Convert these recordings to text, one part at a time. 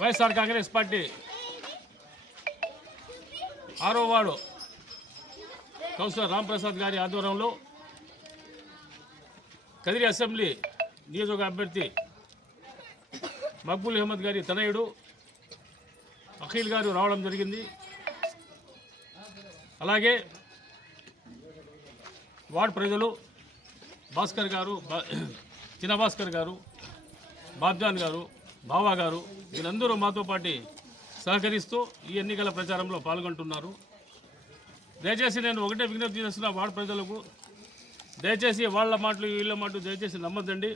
YSR Congress party ఆరో ward councillor Ramprasad గారి ఆధ్వర్యంలో కదిరి అసెంబ్లీ నియోజక అభ్యర్థి మక్బుల్ అహ్మద్ గారి తనయుడు అఖిల్ గారు రావడం జరిగింది. అలాగే వార్డు ప్రజలు భాస్కర్ గారు బా- చిన్న భాస్కర్ గారు బాబ్జాన్ గారు బావా గారు వీరందరూ మాతో పాటు సహకరిస్తూ ఈ ఎన్నికల ప్రచారంలో పాల్గొంటున్నారు. దయచేసి నేను ఒకటే విజ్ఞప్తి చేస్తున్న వార్డు ప్రజలకు దయచేసి వాళ్ళ మాటలు వీళ్ళ మాటలు దయచేసి నమ్మదండి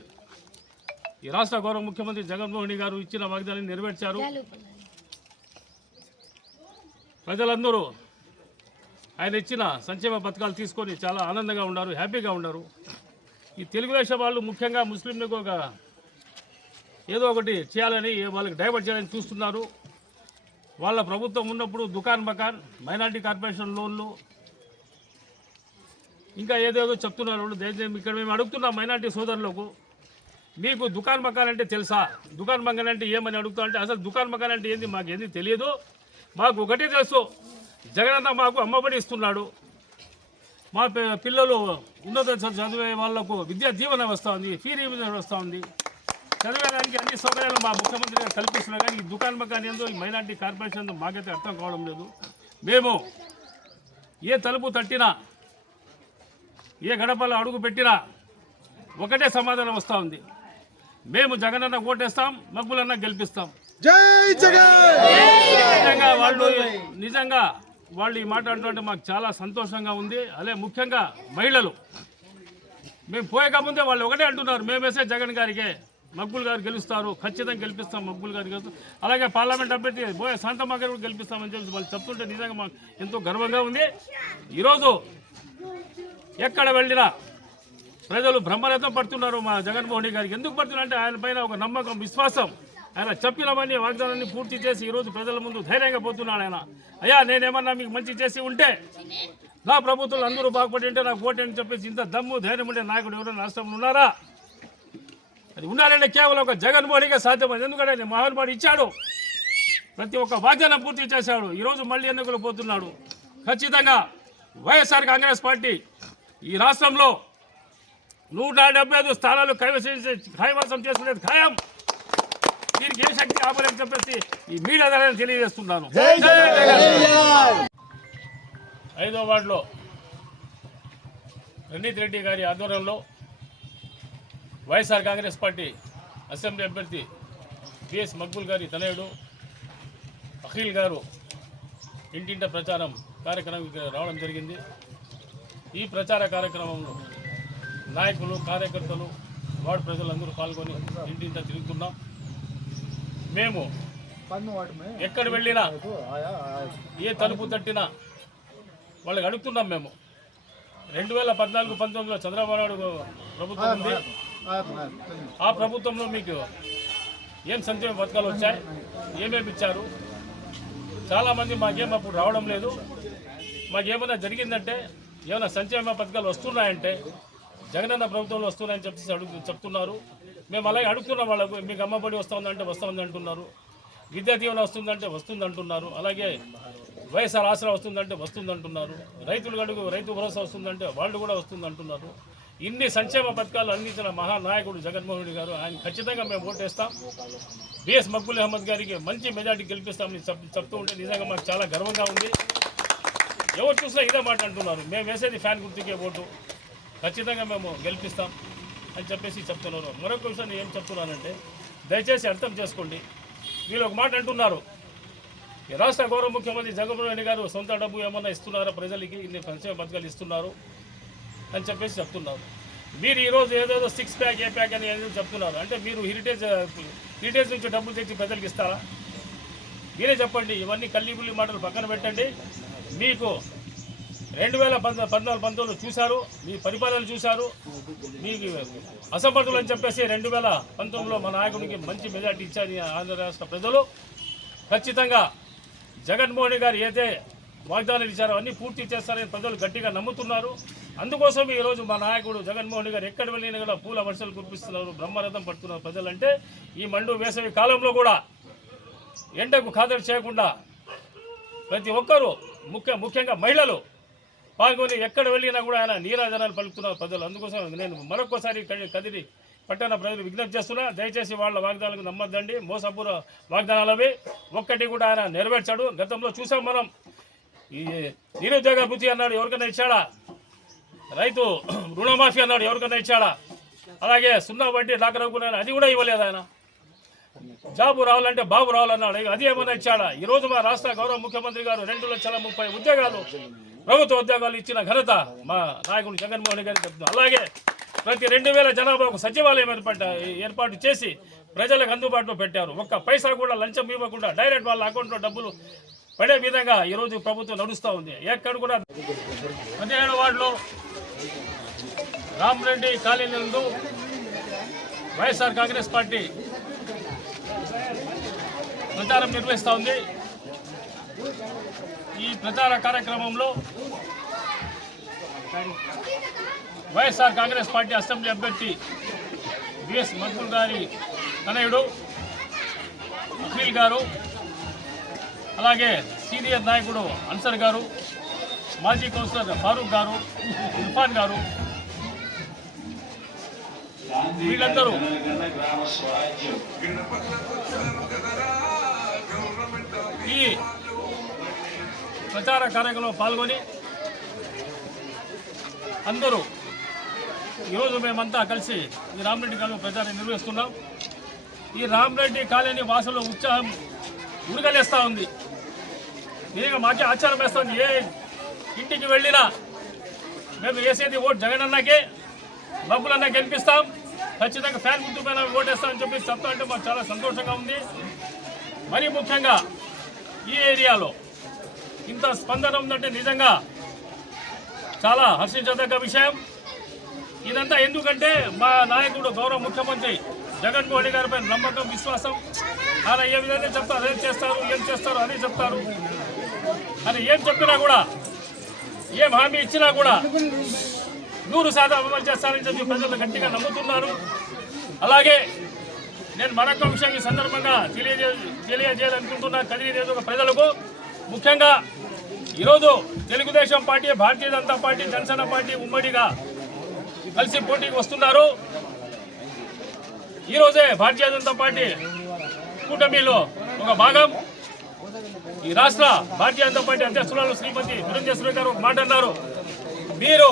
ఈ రాష్ట్ర గౌరవ ముఖ్యమంత్రి జగన్మోహన్ గారు ఇచ్చిన వాగ్దానాన్ని నెరవేర్చారు. ప్రజలందరూ ఆయన ఇచ్చిన సంక్షేమ పథకాలు తీసుకొని చాలా ఆనందంగా ఉన్నారు హ్యాపీగా ఉన్నారు. ఈ తెలుగుదేశం వాళ్ళు ముఖ్యంగా ముస్లింలకు ఒక ఏదో ఒకటి చేయాలని వాళ్ళకి డైవర్ట్ చేయాలని చూస్తున్నారు. వాళ్ళ ప్రభుత్వం ఉన్నప్పుడు దుకాన్ మకాన్ మైనార్టీ కార్పొరేషన్ లోన్లు ఇంకా ఏదేదో చెప్తున్నారు దయచేసి ఇక్కడ మేము అడుగుతున్నాం మైనార్టీ సోదరులకు మీకు దుకాన్ మకాన్ అంటే తెలుసా? దుకాన్ మకాన్ అంటే ఏమని అడుగుతా అంటే అసలు దుకాన్ మకాన్ అంటే ఏంది? మాకు ఏంది తెలియదు. మాకు ఒకటే తెలుసు. జగనన్న మాకు అమ్మబడి ఇస్తున్నాడు. మా పిల్లలు ఉన్నత చదివే వాళ్ళకు విద్యా దీవెన వస్తూ ఉంది ఫీ రీవిజన్ వస్తూ ఉంది. చదివేదానికి అన్ని సౌకర్యాలు మా ముఖ్యమంత్రి గారు కల్పిస్తున్నారు. కానీ ఈ దుకాన్ మకాన్ ఏందో ఈ మైనార్టీ కార్పొరేషన్ మాకైతే అర్థం కావడం లేదు. మేము ఏ తలుపు తట్టినా ఏ గడపలో అడుగు పెట్టినా ఒకటే సమాధానం వస్తూ ఉంది. మేము జగనన్న ఓటేస్తాం మగ్గులన్న గెలిపిస్తాం. జై జగన్! నిజంగా వాళ్ళు నిజంగా వాళ్ళు ఈ మాట అంటుంటే మాకు చాలా సంతోషంగా ఉంది. అదే ముఖ్యంగా మహిళలు. మేము పోయక ముందే వాళ్ళు ఒకటే అంటున్నారు. మేము వేసే జగన్ గారికే. మక్బుల్ గారు గెలుస్తారు ఖచ్చితంగా గెలిపిస్తాం మక్బుల్ గారు గెలుస్తారు. అలాగే పార్లమెంట్ అభ్యర్థి బోయ శాంతమ్మ గారు కూడా గెలిపిస్తామని చెప్పి వాళ్ళు చెప్తుంటే నిజంగా మాకు ఎంతో గర్వంగా ఉంది. ఈరోజు ఎక్కడ వెళ్ళినా ప్రజలు బ్రహ్మరథం పడుతున్నారు మా జగన్మోహన్ రెడ్డి గారికి. ఎందుకు పడుతున్నారంటే ఆయన పైన ఒక నమ్మకం విశ్వాసం. ఆయన చెప్పినవన్నీ వాగ్దానాన్ని పూర్తి చేసి ఈరోజు ప్రజల ముందు ధైర్యంగా పోతున్నాడు ఆయన. అయ్యా నేనేమన్నా మీకు మంచి చేసి ఉంటే నా ప్రభుత్వం అందరూ బాగుపడి ఉంటే నాకు ఓటు అని చెప్పేసి ఇంత దమ్ము ధైర్యం ఉండే నాయకుడు ఎవరైనా నష్టం ఉన్నారా? అది ఉండాలంటే కేవలం ఒక జగన్మోహన్గా సాధ్యమైంది. ఎందుకంటే మహానుభావుడు ఇచ్చాడు. ప్రతి ఒక్క వాగ్దానం పూర్తి చేశాడు. ఈరోజు మళ్ళీ ఎన్నికలు పోతున్నాడు. ఖచ్చితంగా వైఎస్ఆర్ కాంగ్రెస్ పార్టీ ఈ రాష్ట్రంలో నూట డెబ్బై ఐదు స్థానాలు కైవసం కైవసం చేసుకునేది ఖాయం. దీనికి ఏ శక్తి ఆపలేని చెప్పేసి ఈ మీడియా ద్వారా తెలియజేస్తున్నాను. ఐదో వార్డులో రణీత్ రెడ్డి గారి ఆధ్వర్యంలో వైఎస్ఆర్ కాంగ్రెస్ పార్టీ అసెంబ్లీ అభ్యర్థి బిఎస్ మక్బుల్ గారి తనయుడు అఖిల్ గారు ఇంటింట ప్రచారం కార్యక్రమం రావడం జరిగింది. ఈ ప్రచార కార్యక్రమంలో నాయకులు కార్యకర్తలు వార్డు ప్రజలందరూ పాల్గొని ఇంటింట తిరుగుతున్నాం. మేము ఎక్కడ వెళ్ళినా ఏ తలుపు తట్టినా వాళ్ళకి అడుగుతున్నాం మేము. రెండు వేల పద్నాలుగు పంతొమ్మిదిలో చంద్రబాబు నాయుడు ప్రభుత్వం ఉంది. ఆ ప్రభుత్వంలో మీకు ఏం సంక్షేమ పథకాలు వచ్చాయి? ఏమేమి ఇచ్చారు? చాలామంది మాకేం అప్పుడు రావడం లేదు. మాకేమైనా జరిగిందంటే ఏమైనా సంక్షేమ పథకాలు వస్తున్నాయంటే జగనన్న ప్రభుత్వంలో వస్తున్నాయని చెప్పేసి అడుగు చెప్తున్నారు. మేము అలాగే అడుగుతున్నాం వాళ్ళకు మీకు అమ్మబడి వస్తుందంటే వస్తుంది అంటున్నారు విద్యా దీవెన వస్తుందంటే వస్తుంది అంటున్నారు అలాగే వైఎస్ఆర్ ఆసరా వస్తుందంటే వస్తుంది అంటున్నారు రైతులు అడుగు రైతు భరోసా వస్తుందంటే వాళ్ళు కూడా వస్తుంది అంటున్నారు ఇన్ని సంక్షేమ పథకాలు అందించిన మహానాయకుడు జగన్మోహన్ రెడ్డి గారు ఆయన ఖచ్చితంగా మేము ఓటేస్తాం బిఎస్ మక్బుల్ అహ్మద్ గారికి మంచి మెజార్టీ గెలిపిస్తామని చెప్తూ ఉంటే నిజంగా మాకు చాలా గర్వంగా ఉంది. ఎవరు చూసినా ఇదే మాట అంటున్నారు. మేము వేసేది ఫ్యాన్ గుర్తుకే ఓటు. ఖచ్చితంగా మేము గెలిపిస్తాం అని చెప్పేసి చెప్తున్నారు. మరొక విషయం ఏం చెప్తున్నానంటే దయచేసి అర్థం చేసుకోండి. వీళ్ళు ఒక మాట అంటున్నారు. ఈ రాష్ట్ర గౌరవ ముఖ్యమంత్రి జగన్మోహన్ రెడ్డి గారు సొంత డబ్బు ఏమన్నా ఇస్తున్నారా? ప్రజలకి ఇన్ని సంక్షేమ పథకాలు ఇస్తున్నారు. అని చెప్పేసి చెప్తున్నారు. మీరు ఈరోజు ఏదేదో సిక్స్ ప్యాక్ ఏ ప్యాక్ అని ఏదో చెప్తున్నారు. అంటే మీరు హెరిటేజ్ హెరిటేజ్ నుంచి డబ్బులు తెచ్చి ప్రజలకు ఇస్తారా? మీరే చెప్పండి. ఇవన్నీ కల్లీపుల్లి మాటలు పక్కన పెట్టండి. మీకు రెండు వేల పంద పద్నాలుగు పంతొమ్మిది చూశారు. మీ పరిపాలన చూశారు. మీకు అసమర్థులు అని చెప్పేసి రెండు వేల పంతొమ్మిదిలో మా నాయకుడికి మంచి మెజార్టీ ఇచ్చారు ఆంధ్ర రాష్ట్ర ప్రజలు. ఖచ్చితంగా జగన్మోహన్ గారు ఏదైతే వాగ్దానాలు ఇచ్చారో అన్నీ పూర్తి చేస్తారని ప్రజలు గట్టిగా నమ్ముతున్నారు. అందుకోసం ఈరోజు మా నాయకుడు జగన్మోహన్ రెడ్డి గారు ఎక్కడ వెళ్ళినా కూడా పూల వర్షాలు కురిపిస్తున్నారు బ్రహ్మరథం పడుతున్నారు ప్రజలంటే. ఈ మండు వేసవి కాలంలో కూడా ఎండకు ఖాతరు చేయకుండా ప్రతి ఒక్కరూ ముఖ్య ముఖ్యంగా మహిళలు పాల్గొని ఎక్కడ వెళ్ళినా కూడా ఆయన నీరాజనాలు పలుకుతున్నారు ప్రజలు. అందుకోసం నేను మరొకసారి కదిరి పట్టణ ప్రజలు విజ్ఞప్తి చేస్తున్నా. దయచేసి వాళ్ళ వాగ్దానాలకు నమ్మద్దండి. మోసపూర్వ వాగ్దానాలవి. ఒక్కటి కూడా ఆయన నెరవేర్చాడు. గతంలో చూసాం మనం. ఈ నిరుద్యోగ వృత్తి అన్నాడు ఎవరికైనా ఇచ్చాడా? రైతు రుణమాఫీ అన్నాడు ఎవరికైనా ఇచ్చాడా? అలాగే సున్నా వడ్డీ డాక్టర్ అది కూడా ఇవ్వలేదు ఆయన. జాబు రావాలంటే బాబు రావాలన్నాడు అది ఏమన్నా ఇచ్చాడా? ఈ రోజు మా రాష్ట్ర గౌరవ ముఖ్యమంత్రి గారు రెండు లక్షల ముప్పై ఉద్యోగాలు ప్రభుత్వ ఉద్యోగాలు ఇచ్చిన ఘనత మా నాయకుడు జగన్మోహన్ గారికి చెప్తున్నాం. అలాగే ప్రతి రెండు వేల జనాభాకు సచివాలయం ఏర్పడ్డ ఏర్పాటు చేసి ప్రజలకు అందుబాటులో పెట్టారు. ఒక్క పైసా కూడా లంచం ఇవ్వకుండా డైరెక్ట్ వాళ్ళ అకౌంట్లో డబ్బులు పడే విధంగా ఈరోజు ప్రభుత్వం నడుస్తూ ఉంది. ఎక్కడ కూడా పదిహేడు వార్డులో రామరెడ్డి కాలనీ నందు వైఎస్ఆర్ కాంగ్రెస్ పార్టీ ప్రచారం నిర్వహిస్తూ ఉంది. ఈ ప్రచార కార్యక్రమంలో వైఎస్ఆర్ కాంగ్రెస్ పార్టీ అసెంబ్లీ అభ్యర్థి బిఎస్ మధుల్ గారి తనయుడు అఖిల్ గారు అలాగే సీనియర్ నాయకుడు అన్సర్ గారు మాజీ కౌన్సిలర్ ఫారూక్ గారు ఇర్ఫాన్ గారు. వీళ్ళందరూ. ఈ ప్రచార కార్యక్రమంలో పాల్గొని అందరూ ఈరోజు మేమంతా కలిసి ఈ రామరెడ్డి కాలనీ ప్రచారం నిర్వహిస్తున్నాం. ఈ రామరెడ్డి కాలనీ వాసుల ఉత్సాహం ఉరగలేస్తూ ఉంది. నేను మాకే ఆచారం వేస్తుంది ఏ ఇంటికి వెళ్ళినా మేము వేసేది ఓటు జగన్ అన్నకే డబ్బులన్నా గెలిపిస్తాం. ఖచ్చితంగా ఫ్యాన్ గుర్తు పైన ఓటేస్తామని చెప్పి చెప్తా అంటే మాకు చాలా సంతోషంగా ఉంది. మరీ ముఖ్యంగా ఈ ఏరియాలో ఇంత స్పందన ఉందంటే నిజంగా చాలా హర్షించదగ్గ విషయం. ఇదంతా ఎందుకంటే మా నాయకుడు గౌరవ ముఖ్యమంత్రి జగన్మోహన్ గారిపై నమ్మకం విశ్వాసం. ఆయన ఏ విధంగా చెప్తారు ఏం చేస్తారు ఏం చేస్తారు అని చెప్తారు. అని ఏం చెప్పినా కూడా ఏం హామీ ఇచ్చినా కూడా నూరు శాతం అమలు చేస్తారని చెప్పి ప్రజలు గట్టిగా నమ్ముతున్నారు. అలాగే నేను మరొక విషయం ఈ సందర్భంగా తెలియజే తెలియజేయాలనుకుంటున్నా. కదిరి నియోజక ప్రజలకు ముఖ్యంగా ఈరోజు Telugu Desam party Bharatiya Janata party Janasena party ఉమ్మడిగా కలిసి పోటీకి వస్తున్నారు. ఈరోజే భారతీయ జనతా పార్టీ కూటమిలో ఒక భాగం. ఈ రాష్ట్ర భారతీయ జనతా పార్టీ అధ్యక్షురాలు శ్రీమతి పురంధేశ్వరి గారు మాట్లాడినారు మీరు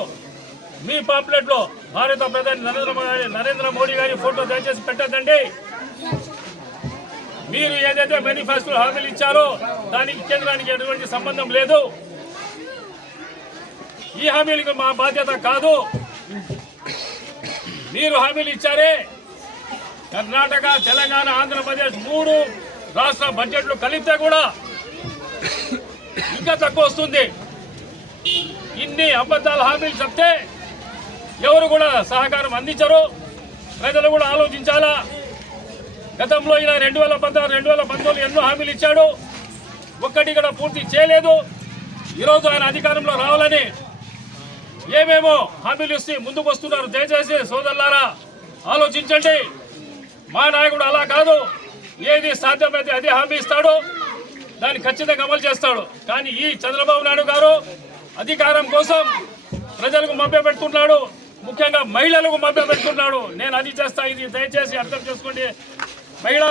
మీ పాంప్లెట్లో భారత ప్రధాని నరేంద్ర మోడీ నరేంద్ర మోడీ గారి ఫోటో దయచేసి పెట్టద్దండి మీరు ఏదైతే మేనిఫెస్టో హామీలు ఇచ్చారో దానికి కేంద్రానికి ఎటువంటి సంబంధం లేదు. ఈ హామీలకు మా బాధ్యత కాదు. మీరు హామీలు ఇచ్చారే. కర్ణాటక తెలంగాణ ఆంధ్రప్రదేశ్ మూడు రాష్ట్ర బడ్జెట్లు కలిపితే కూడా ఇంకా తక్కువ వస్తుంది. ఇన్ని అబద్ధాల హామీలు చెప్తే ఎవరు కూడా సహకారం అందించరు. ప్రజలు కూడా ఆలోచించాలా? గతంలో ఇలా రెండు వేల పద్నాలుగు రెండు వేల పంతొమ్మిది ఎన్నో హామీలు ఇచ్చాడు. ఒక్కటి కూడా పూర్తి చేయలేదు. ఈరోజు ఆయన అధికారంలో రావాలని ఏమేమో హామీలు ఇస్తే ముందుకు వస్తున్నారు. దయచేసి సోదరులారా ఆలోచించండి. మా నాయకుడు అలా కాదు. ఏది సాధ్యమైతే అదే హామీ ఇస్తాడు. దాన్ని ఖచ్చితంగా అమలు చేస్తాడు. కానీ ఈ చంద్రబాబు నాయుడు గారు అధికారం కోసం ప్రజలకు మభ్య పెడుతున్నాడు. ముఖ్యంగా మహిళలకు మభ్య పెడుతున్నాడు. నేను అది చేస్తా ఇది దయచేసి అర్థం చేసుకోండి. మహిళ